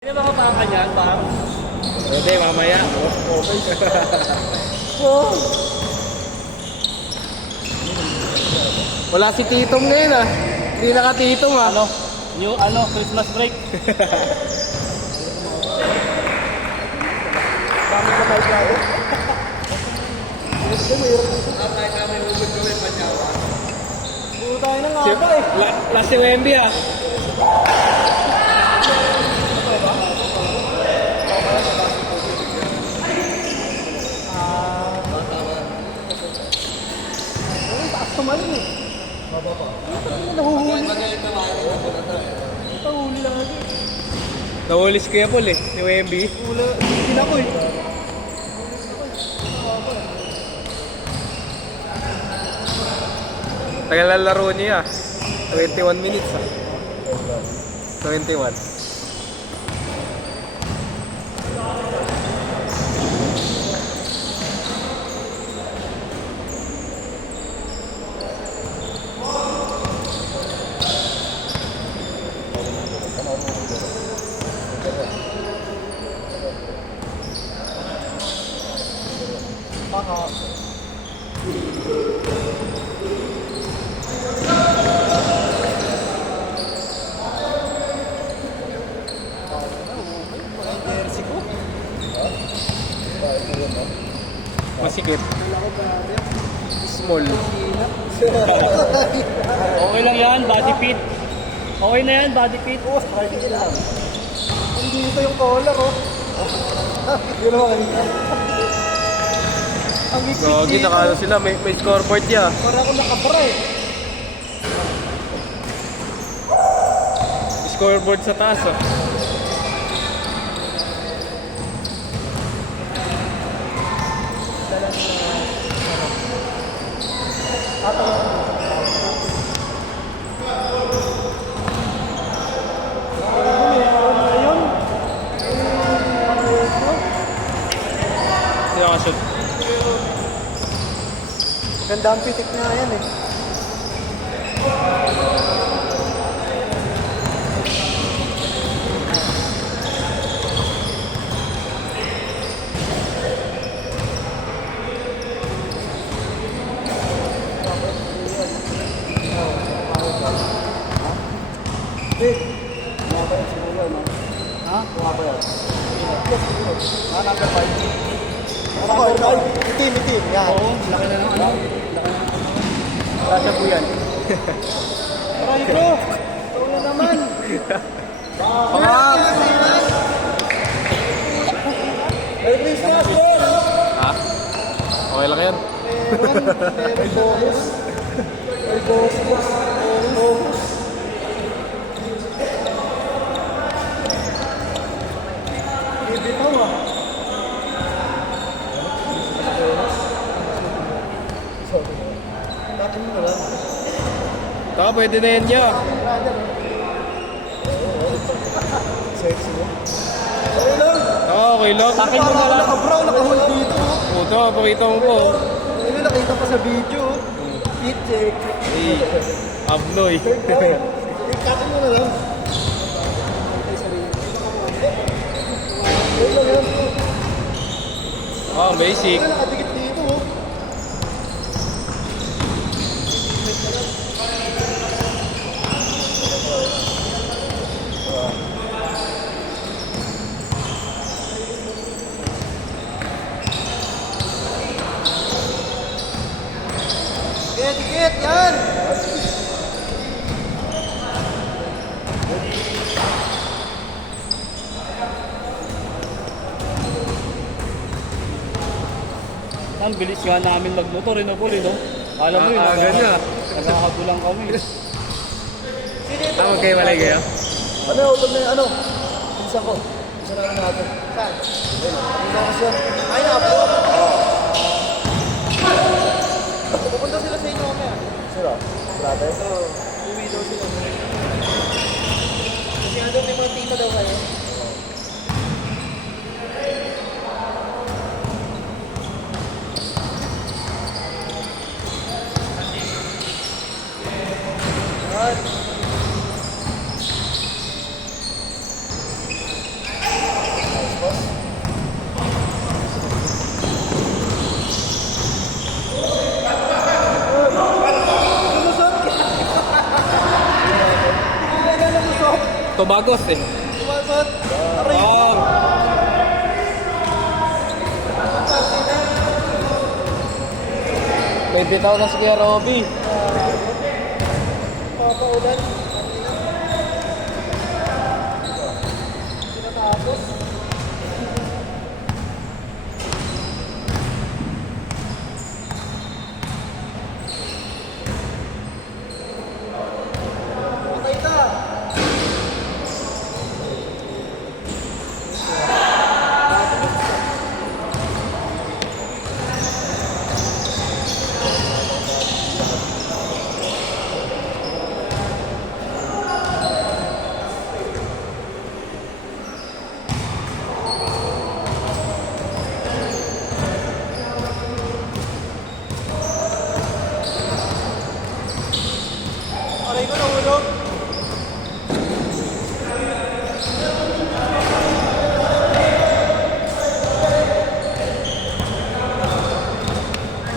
Hindi ba kapaka niyan, parang? Hindi, mamaya. Oh. Wala si Titong ngayon ah. Hindi naka-Titong ah. Christmas break. Bakit na tayo klaro? Puro tayo ng aba eh. Last yung MB ah. Taas tumalun eh. Baba pa. Nahuhuli. Nahuhuli lagi. Nahuli si Kuya Paul eh. Yung MB. Hula. Hindi ako eh. Tagal na laro niya ah. 21 minutes ah. 21. Masikip. Small. Okay lang yan, body fit. Okay na yan, body fit. Oh, party lang. Hindi ito yung collar oh. Yun naman. Ang ipit Gagi, dito. nakano sila. May scoreboard niya. Para ako nakabra eh. Scoreboard sa taas oh. Hindi ako shoot. Ganda ang pitik na yan eh. Ha? Number 5. Itim. Yan. Oo, laki na ng ano. Kasya po yan. Aray ko! Ito na naman! Merry Christmas, Lord! Ha? Okay lang yan. Meron bonus. May bonus. Bonus. Bibitaw ah. Natin mo na lang. Taka, pwede na yan niya. Sexy mo. Okay lang. Sa akin mo na lang. Naka-brown, naka-hold dito. Puto, pakita mo po. Hindi nakita pa sa video. Heat check. Hey, Abnoy. Ikatin mo na lang. Ah, basic. Nakadikit dito oh. Dikit yan! Ang bilis nga namin magmotor eh, no, Paul, no? Alam mo yun, Ganyan. nagkakabulang kami. Tama kayo, malay kayo? Ano, pag may ano? Isa ko. Isa na lang natin. Saan? Hindi na kasi yan. Ay, na-upload. Pupunta sila sa inyo kami ah. Sira? Grabe? Oo. Uwi daw sila. Kasi ano may mga tita daw kayo. Tobagos eh. Tumasot. Aray. Oh. $20,000 na si Kuya Robby. Papaulan. Tinatapos. Patay ka. Aray ko, nahulog.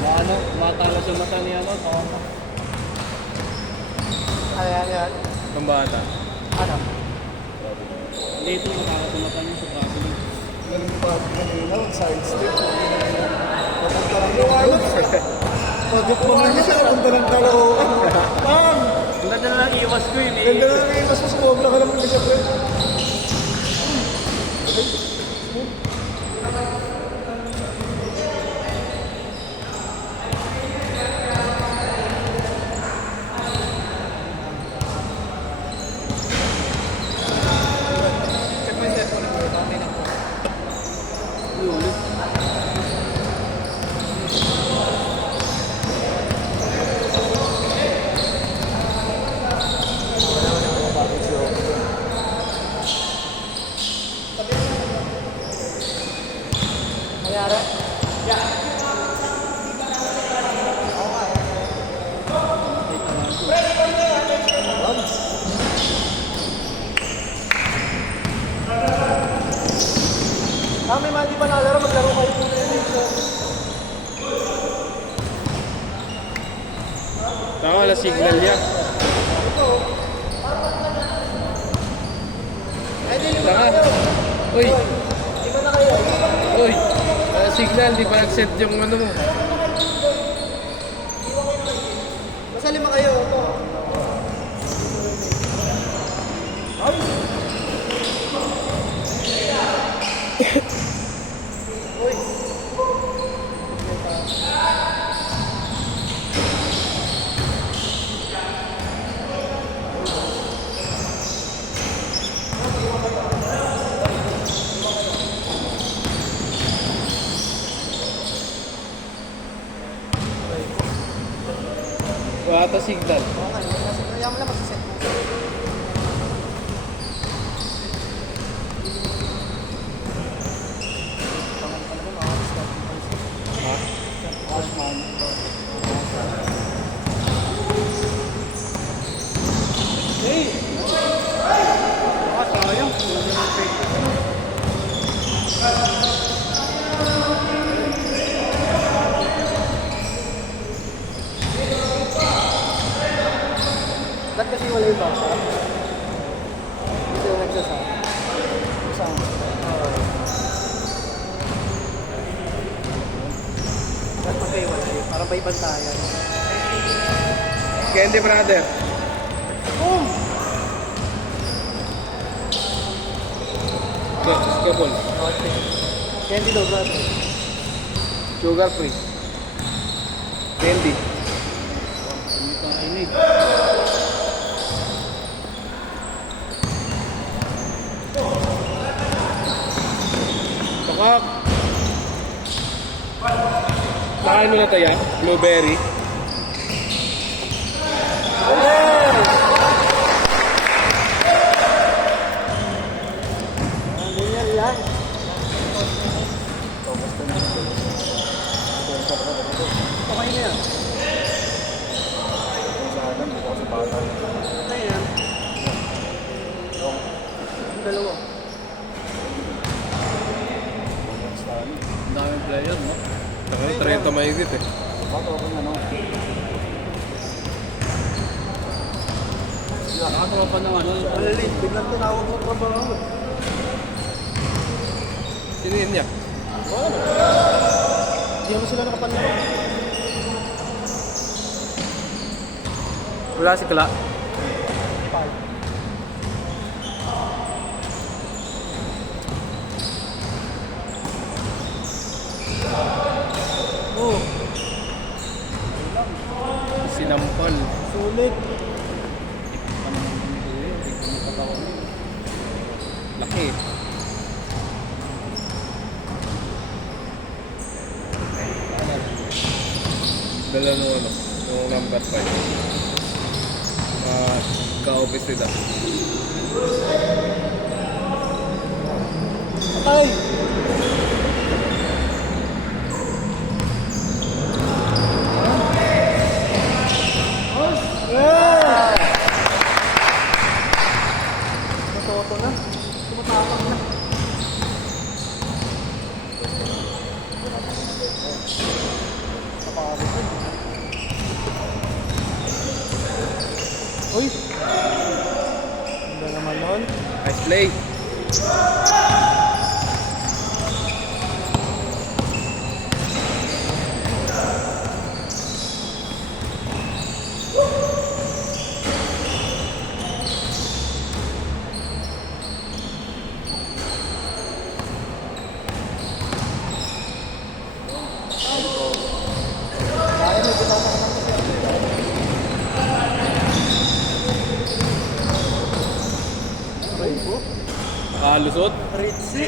Ano, matalo sa mata ni ano, tama. Ayan. Ang bata. Ano? Dito matalo sa mata niya sa traveling. Ganun pa kanina, side step. Papunta lang yung ano. Pagod mo nga siya, papunta lang Caloocan. Bang! Ang ganda na lang iwas ko yun eh. Ganda na ngayon, tapos sumobra ka naman siya, friend. Check mo yung cellphone mo, okay na po. Mayara? May mga di pa nalaro, maglaro kayo po na yun. Tama, wala signal niya. Eh, di ba Tama. kayo? Uy, Di ba na kayo? uy. Signal, di pa nag-set yung ano mo. Basta lima kayo. Ay! Uy! Wala ata signal. Okay, kaya mo lang magsiset mo. Ba't kasi wala yung basa? Ito yung nagsasabi. Saan? Ba't pa kayo wala yun? Parang may bantayan. Candy brother. Oh! Skopol. Okay. Candy daw ba? Sugar free. Candy. Takak. Saan mo na tayo? Blueberry. Ganyan yan. Okay na yan. Ano yan? Ang dalawa. Ang daming player, no? Taka 30 mahigit eh. Bago ako na, no? Nakatropa ng ano. Alin, biglang tinawag sa trabaho. Sino yun niya? Hindi naman sila nakapanalo. Wala si Kala. Oh, Sinampal. sulit. Laki. Dala nung ano, nung number 5. Ka-office nila. Ay! Yeah! Matoto na. Tumatapang na. Napakabot na. Uy! Ganda naman nun. Nice play. Kaya may bitaw Ay po. Kalusot. Ritzy.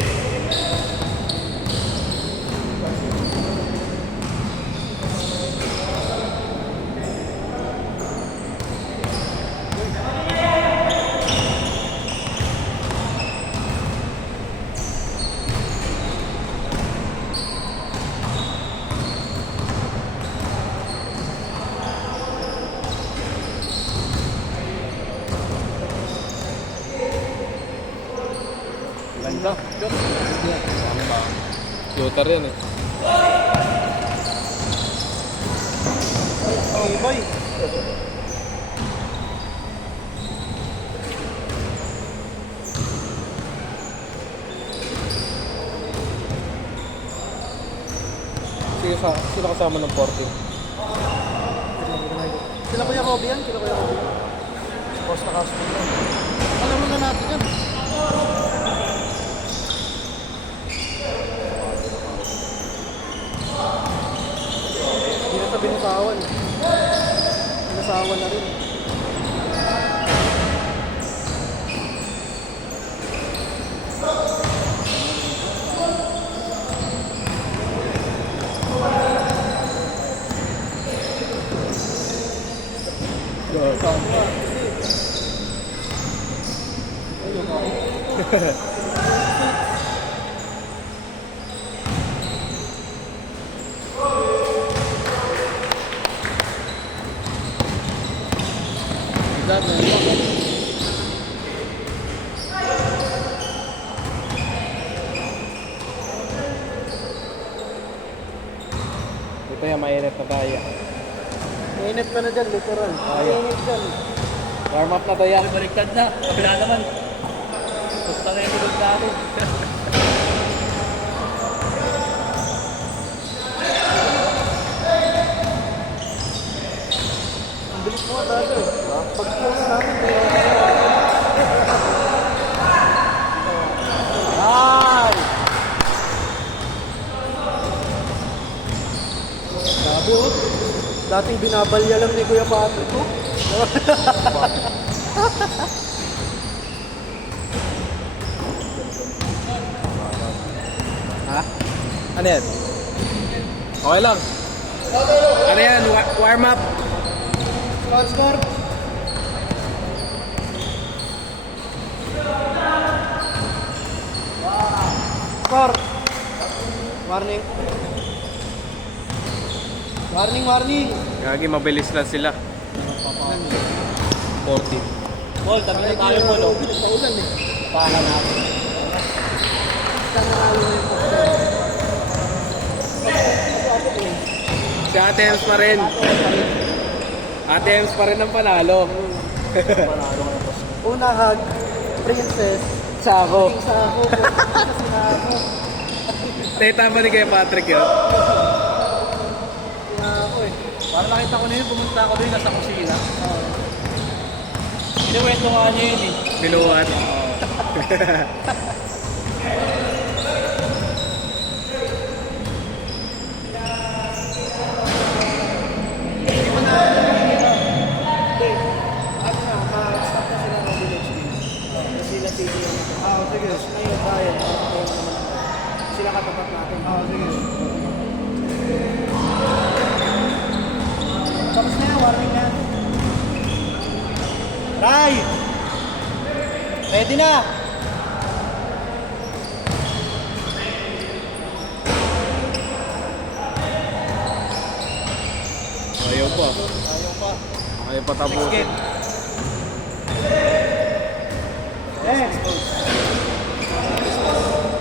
Ganda. Shooter yan eh. Ay, boy. Sino kasama ng 14? Sila Kuya Robby yan? Sila Kuya Robby? Costa Castro yan. Alam mo na natin yan. Hindi na sa binasawan. Binasawan na rin. Ito yung mainit na tayo. Mainit ka na dyan, literal. Mainit dyan. Warm up na tayo. Baliktad na. Kabila naman. Basta na yung tulog natin. Ang bilis mo talaga eh. Pag-close namin, ay! Grabe oh. Dating binabalya lang ni Kuya Patrick oh. Ha? Ano yan? Okay lang. Ano yan? Warm up. Score. Score. Warning. Warning, warning. Gagi, mabilis lang sila. 40. Paul, tabi na tayo po, no? Paulan eh. Pahala natin. Saan nakalo na yung cocktail? Si Ate Ems pa rin. Ate Ems pa rin ang panalo. Panalo ka na Una hug, princess, Sako. isa ako, sina ako. Teta ba ni kay Patrick yun? Sina ako eh. Para nakita ko na yun, pumunta ako doon, nasa kusina. Kinuwento nga niya yun eh. Binuhat. Hindi. Ano na, ma-stop na sila ng village din. Sila city yung sige. Tapos ngayon tayo, sila katapat natin. Sige. Tapos na yan, warning na. Ray! Ready na! Ayaw pa. Ayaw pa. Ayaw pa Next tapusin. game. Eh!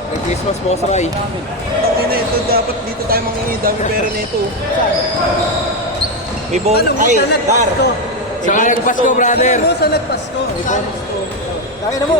May Christmas boss Ray. Tangin na ito, dapat dito tayo mangingi. Dami pera nito. May bon... Ay, Dar! Saka nagpasko, brother. Sa nagpasko. Kaya na mo.